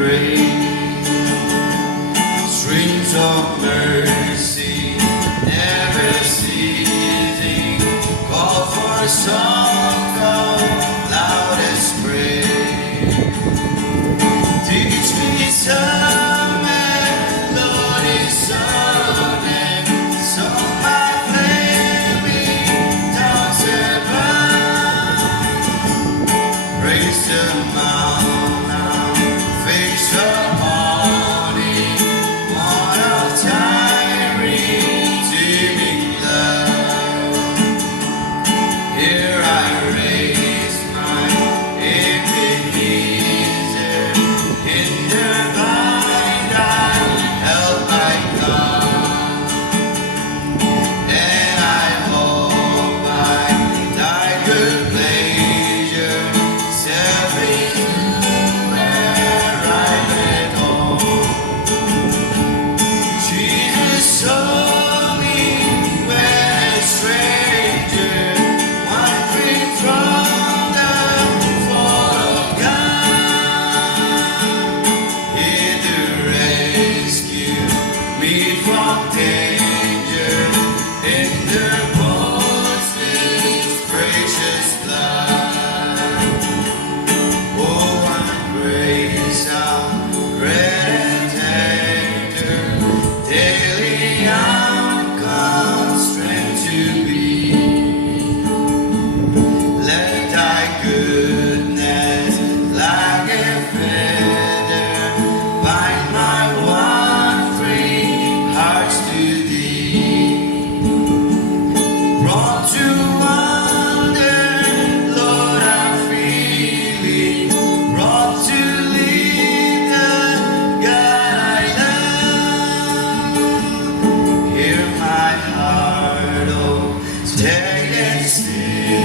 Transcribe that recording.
grace, streams of mercy, never ceasing, call for a song of loudest praise. Teach me some melody, sonnet, so my flaming tongues abound. Praise the Mount, face the morning, one of time redeeming love. Here I raise my Ebenezer, in their bind I held my God, and I hope by thy good pleasure, serving where I went home. Jesus saw me when a stranger, wandering from the fall of God. He to rescue me from danger in the most precious blood. Oh, what grace, how great and tender, daily I'm constrained to be. Let thy goodness, like a feather, bind my wandering hearts to thee. Brought to wander, Lord, I'm freely brought to lead the God I love. Hear my heart, oh, stay and still.